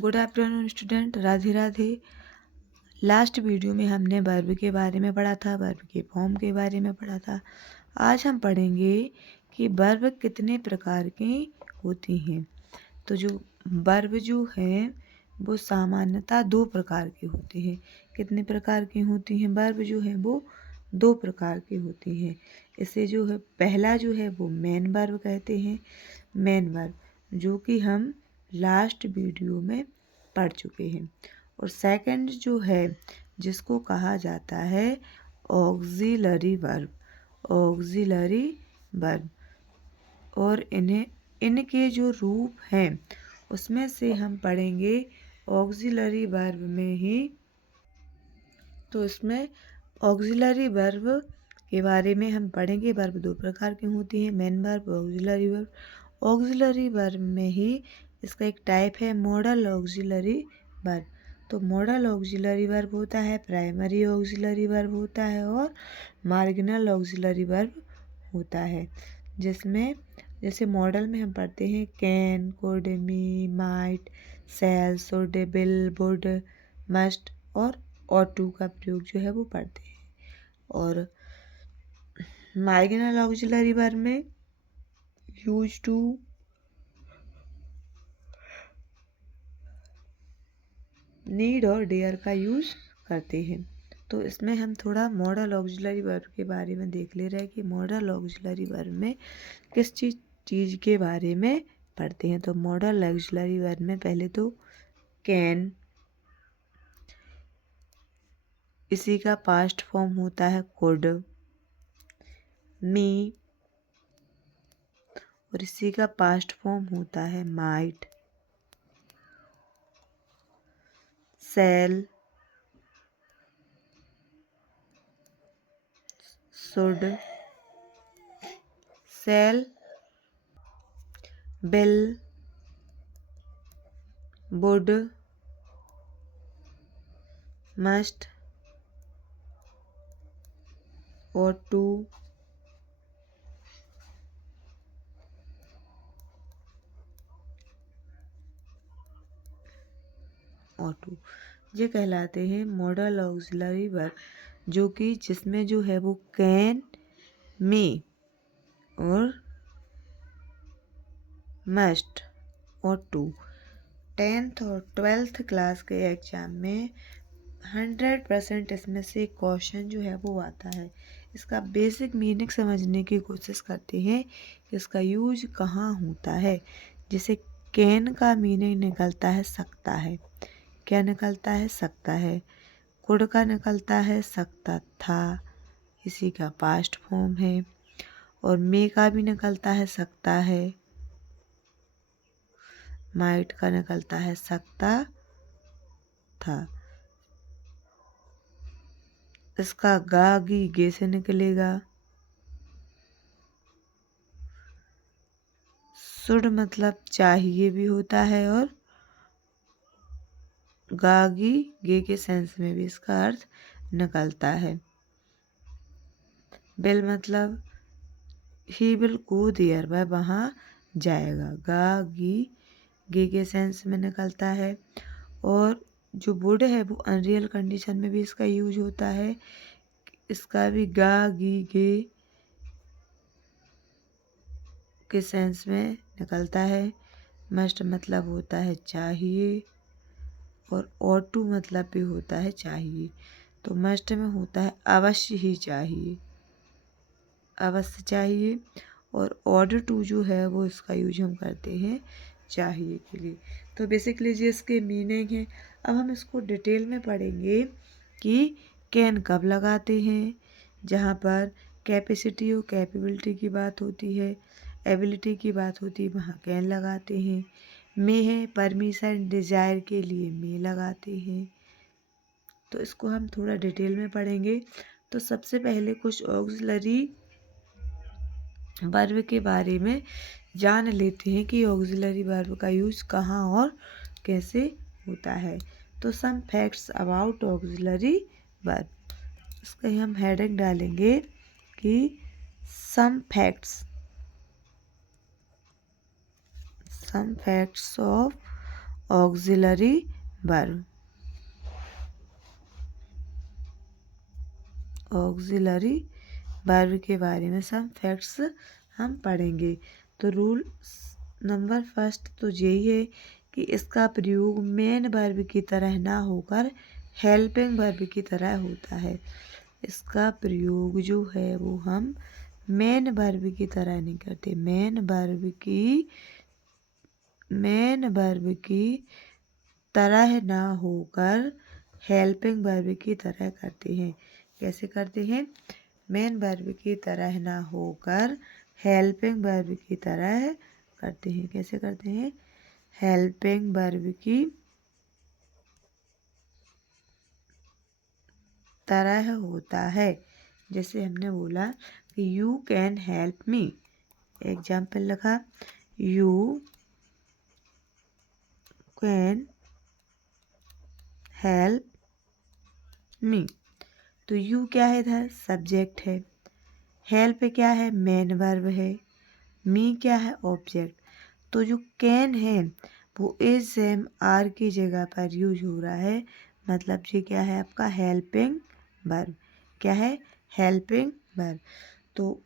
Good afternoon student, Radhe Radhe. Last video में हमने verb के बारे में पढ़ा था, वर्ब के फॉर्म के बारे में पढ़ा था। आज हम पढ़ेंगे कि वर्ब कितने प्रकार की होती हैं। तो जो वर्ब जो हैं वो सामान्यतः दो प्रकार के होते हैं। कितने प्रकार की होती हैं? वर्ब जो है वो दो प्रकार की होती हैं। इसे जो है पहला जो है वो मेन वर्ब कहते हैं। मेन वर्ब जो कि हम लास्ट वीडियो में पढ़ चुके हैं। और सेकंड जो है जिसको कहा जाता है ऑक्सिलरी वर्ब। ऑक्सिलरी वर्ब और इनके जो रूप हैं उसमें से हम पढ़ेंगे ऑक्सिलरी वर्ब में ही। तो इसमें ऑक्सिलरी वर्ब के बारे में हम पढ़ेंगे। वर्ब दो प्रकार की होती हैं, main verb, auxiliary verb. Auxiliary verb में ही इसका एक टाइप है मॉडल ऑक्सिलरी वर्ब। तो मॉडल ऑक्सिलरी वर्ब होता है, प्राइमरी ऑक्सिलरी वर्ब होता है और मार्जिनल ऑक्सिलरी वर्ब होता है। जिसमें जैसे मॉडल में हम पढ़ते हैं can, could, may, might, shall, should, will, would, must और टू का प्रयोग जो है वो पढ़ते हैं। और मार्जिनल ऑक्सिलरी वर्ब में यूज टू, नीड और डेयर का यूज करते हैं। तो इसमें हम थोड़ा मॉडल ऑक्सिलरी वर्ब के बारे में देख ले रहे हैं कि मॉडल ऑक्सिलरी वर्ब में किस चीज़ के बारे में पढ़ते हैं। तो मॉडल ऑक्सिलरी वर्ब में पहले तो कैन, इसी का पास्ट फॉर्म होता है कुड, मी और इसी का पास्ट फॉर्म होता है might, shall, should, shall, will, would, must और टू ये कहलाते हैं मॉडल ऑक्सिलरी वर्ब, जो कि जिसमें जो है वो कैन, मे और मस्ट और टू। 10th और 12th क्लास के एग्जाम में 100% इसमें से क्वेश्चन जो है वो आता है। इसका बेसिक मीनिंग समझने की कोशिश करते हैं कि इसका यूज कहाँ होता है। जैसे कैन का मीनिंग निकलता है सकता है। क्या निकलता है? सकता है। कुड का निकलता है सकता था, इसी का पास्ट फॉर्म है। और मे का भी निकलता है सकता है। माइट का निकलता है सकता था। इसका गा गी गे से निकलेगा। शुड मतलब चाहिए भी होता है और गागी गे के सेंस में भी इसका अर्थ निकलता है। विल मतलब ही विल गो देयर, वह वहाँ जाएगा। गागी गे के सेंस में निकलता है। और जो वुड है वो अनरियल कंडीशन में भी इसका यूज होता है। इसका भी गा गी गे के सेंस में निकलता है। मस्ट मतलब होता है चाहिए और ought to मतलब भी होता है चाहिए। तो मस्ट में होता है अवश्य ही चाहिए, अवश्य चाहिए। और ऑर्डर टू जो है वो इसका यूज हम करते हैं चाहिए के लिए। तो बेसिकली ये इसके मीनिंग है। अब हम इसको डिटेल में पढ़ेंगे कि कैन कब लगाते हैं। जहाँ पर कैपेसिटी और कैपेबिलिटी की बात होती है, एबिलिटी की बात होती है, वहाँ कैन लगाते हैं। मे है परमिशन डिजायर के लिए मे लगाते हैं। तो इसको हम थोड़ा डिटेल में पढ़ेंगे। तो सबसे पहले कुछ ऑक्सिलरी वर्ब के बारे में जान लेते हैं कि ऑक्सिलरी वर्ब का यूज कहाँ और कैसे होता है। तो some facts about auxiliary verb, इसका हम हेडिंग डालेंगे कि some facts of auxiliary verb. Auxiliary verb के बारे में सम फैक्ट्स हम पढ़ेंगे। तो रूल नंबर फर्स्ट तो यही है कि इसका प्रयोग मेन वर्ब की तरह ना होकर हेल्पिंग वर्ब की तरह होता है। इसका प्रयोग जो है वो हम मेन वर्ब की तरह नहीं करते, मेन वर्ब की तरह ना होकर हेल्पिंग वर्ब की तरह करते हैं। कैसे करते हैं? मेन वर्ब की तरह ना होकर हेल्पिंग वर्ब की तरह करते हैं। कैसे करते हैं? हेल्पिंग वर्ब की तरह होता है। जैसे हमने बोला कि you can help me, example लिखा, यू कैन हेल्प मी। तो यू क्या है इधर? सब्जेक्ट है। हेल्प क्या है? मेन वर्ब है। मी क्या है? ऑब्जेक्ट। तो जो कैन है वो इज एम आर की जगह पर यूज हो रहा है, मतलब ये क्या है आपका? Helping verb. क्या है? Helping verb. तो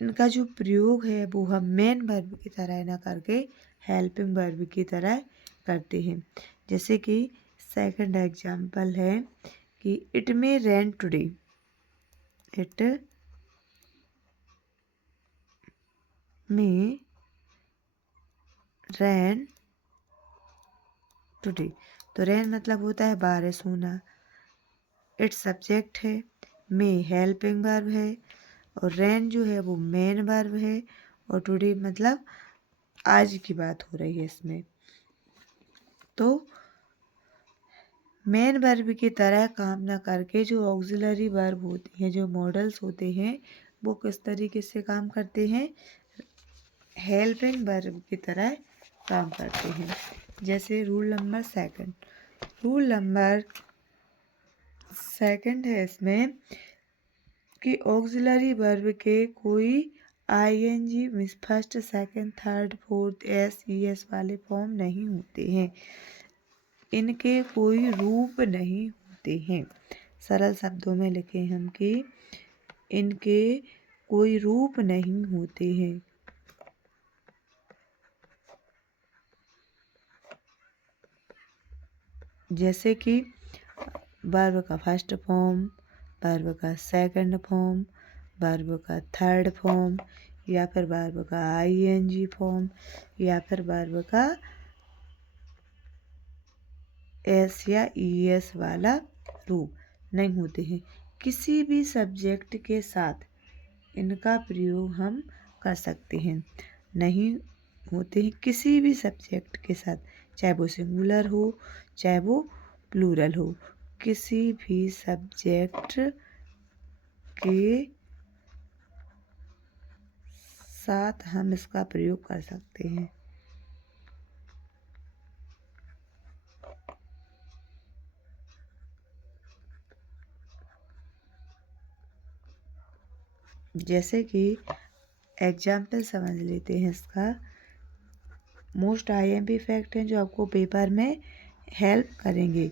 इनका जो प्रयोग है वो हम मेन वर्ब की तरह ना करके हेल्पिंग वर्ब की तरह करते हैं। जैसे कि सेकंड एग्जाम्पल है कि it may rain today. It may rain today. तो रेन मतलब होता है बारिश होना। इट सब्जेक्ट है, मे हेल्पिंग वर्ब है, और रेन जो है वो मेन वर्ब है, और टुडे मतलब आज की बात हो रही है इसमें। तो मेन वर्ब की तरह काम ना करके जो ऑक्सिलरी वर्ब होती हैं, जो मॉडल्स होते हैं, वो किस तरीके से काम करते हैं? हेल्पिंग वर्ब की तरह काम करते हैं। जैसे रूल नंबर सेकंड है इसमें कि ऑक्सिलरी वर्ब के कोई ING means first, second, third, fourth, S E S वाले फॉर्म नहीं होते हैं। इनके कोई रूप नहीं होते हैं। सरल शब्दों में लिखें हम कि इनके कोई रूप नहीं होते हैं। जैसे कि वर्ब का फर्स्ट फॉर्म, वर्ब का सेकंड फॉर्म, वर्ब का थर्ड फॉर्म, या फिर वर्ब का आईएनजी फॉर्म, या फिर वर्ब का एस या ईएस वाला रूप नहीं होते हैं। किसी भी सब्जेक्ट के साथ इनका प्रयोग हम कर सकते हैं। नहीं होते हैं किसी भी सब्जेक्ट के साथ, चाहे वो सिंगुलर हो चाहे वो प्लूरल हो, किसी भी सब्जेक्ट के साथ हम इसका प्रयोग कर सकते हैं। जैसे कि एग्जाम्पल समझ लेते हैं इसका। मोस्ट आईएमपी फैक्ट हैं जो आपको पेपर में हेल्प करेंगे।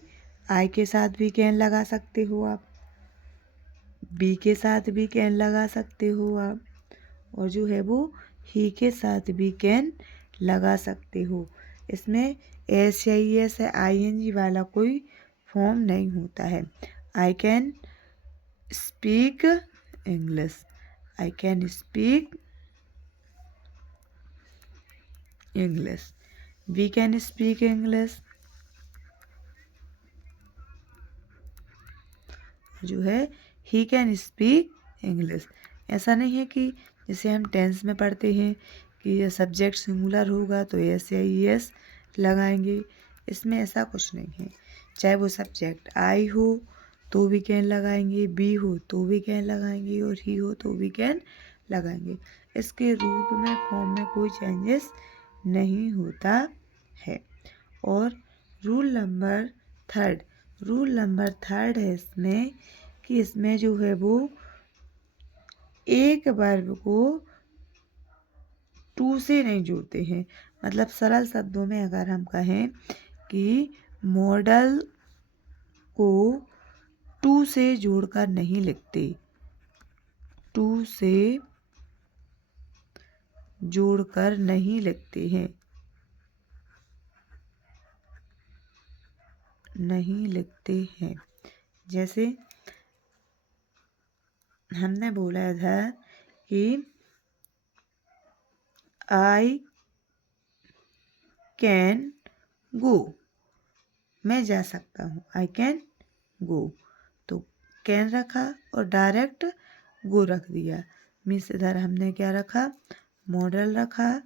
आई के साथ भी कैन लगा सकते हो आप, बी के साथ भी कैन लगा सकते हो आप, और जो है वो ही के साथ भी कैन लगा सकते हो। इसमें एस या ई एस या आई एन जी वाला कोई फॉर्म नहीं होता है। I can speak English, I can speak English, we can speak English, जो है ही कैन स्पीक इंग्लिश। ऐसा नहीं है कि जैसे हम टेंस में पढ़ते हैं कि यह सब्जेक्ट सिंगुलर होगा तो एस या ई एस लगाएंगे, इसमें ऐसा कुछ नहीं है। चाहे वो सब्जेक्ट आई हो तो भी कैन लगाएंगे, बी हो तो भी कैन लगाएंगे, और ही हो तो भी कैन लगाएंगे। इसके रूप में फॉर्म में कोई चेंजेस नहीं होता है। और रूल नंबर थर्ड है इसमें कि इसमें जो है वो एक वर्ब को टू से नहीं जोड़ते हैं। मतलब सरल शब्दों में अगर हम कहें कि मॉडल को टू से जोड़कर नहीं लिखते, टू से जोड़कर नहीं लिखते हैं, नहीं लिखते हैं। जैसे हमने बोला था कि आई कैन गो, मैं जा सकता हूँ, आई कैन गो, तो कैन रखा और डायरेक्ट गो रख दिया। मीन्स इधर हमने क्या रखा, मॉडल रखा,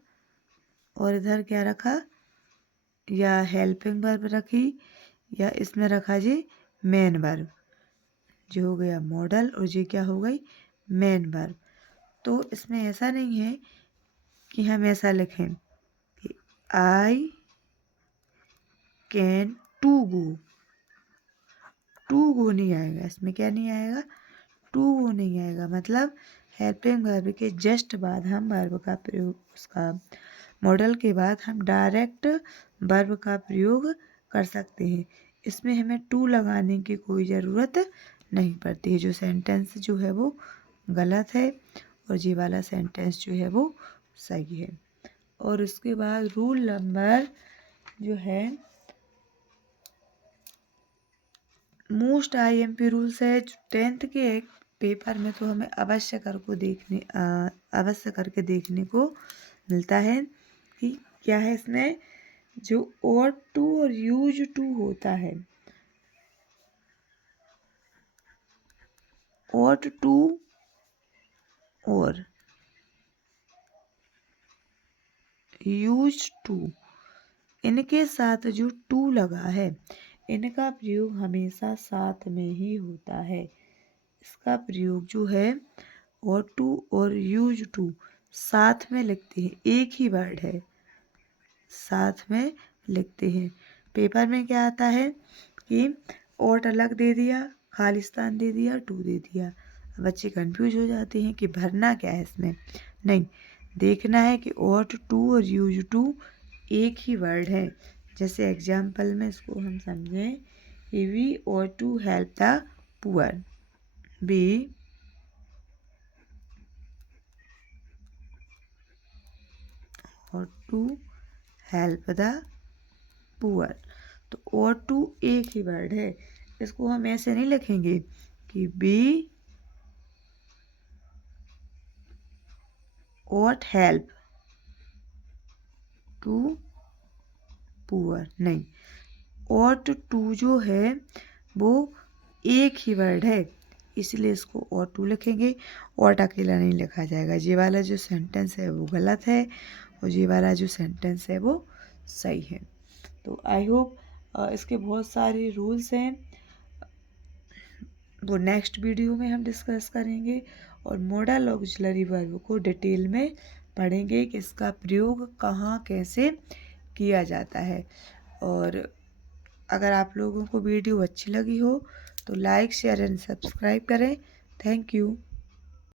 और इधर क्या रखा, या हेल्पिंग वर्ब रखी, या इसमें रखा जी मेन वर्ब, जो हो गया मॉडल, और ये क्या हो गई, मेन वर्ब। तो इसमें ऐसा नहीं है कि हम ऐसा लिखें कि I can to go, to go नहीं आएगा, इसमें क्या नहीं आएगा, टू गो नहीं आएगा। मतलब हेल्पिंग वर्ब के जस्ट बाद हम वर्ब का प्रयोग, उसका मॉडल के बाद हम डायरेक्ट वर्ब का प्रयोग कर सकते हैं। इसमें हमें टू लगाने की कोई ज़रूरत नहीं पड़ती है। जो सेंटेंस जो है वो गलत है और ये वाला सेंटेंस जो है वो सही है। और उसके बाद रूल नंबर जो है मोस्ट IMP रूल्स है, 10th के एक पेपर में तो हमें अवश्य करके देखने को मिलता है कि क्या है इसमें, जो ought to और यूज टू होता है, ought to और यूज टू, इनके साथ जो टू लगा है इनका प्रयोग हमेशा साथ में ही होता है। इसका प्रयोग जो है ought to और यूज टू साथ में लिखते हैं, एक ही वर्ड है, साथ में लिखते हैं। पेपर में क्या आता है कि ought अलग दे दिया, खालिस्तान दे दिया, टू दे दिया, बच्चे कंफ्यूज हो जाते हैं कि भरना क्या है इसमें। नहीं, देखना है कि ought to और यूज टू एक ही वर्ड है। जैसे एग्जाम्पल में इसको हम समझें कि we ought to help the poor, we ought to help the poor, तो ought to एक ही वर्ड है। इसको हम ऐसे नहीं लिखेंगे कि B ought help to poor, नहीं, ought to जो है वो एक ही वर्ड है, इसलिए इसको ought to लिखेंगे, ought अकेला नहीं लिखा जाएगा। ये वाला जो सेंटेंस है वो गलत है और ये वाला जो सेंटेंस है वो सही है। तो आई होप इसके बहुत सारे रूल्स हैं, वो नेक्स्ट वीडियो में हम डिस्कस करेंगे, और मॉडल ऑक्सिलरी वर्ब को डिटेल में पढ़ेंगे कि इसका प्रयोग कहाँ कैसे किया जाता है। और अगर आप लोगों को वीडियो अच्छी लगी हो तो लाइक शेयर एंड सब्सक्राइब करें। Thank you.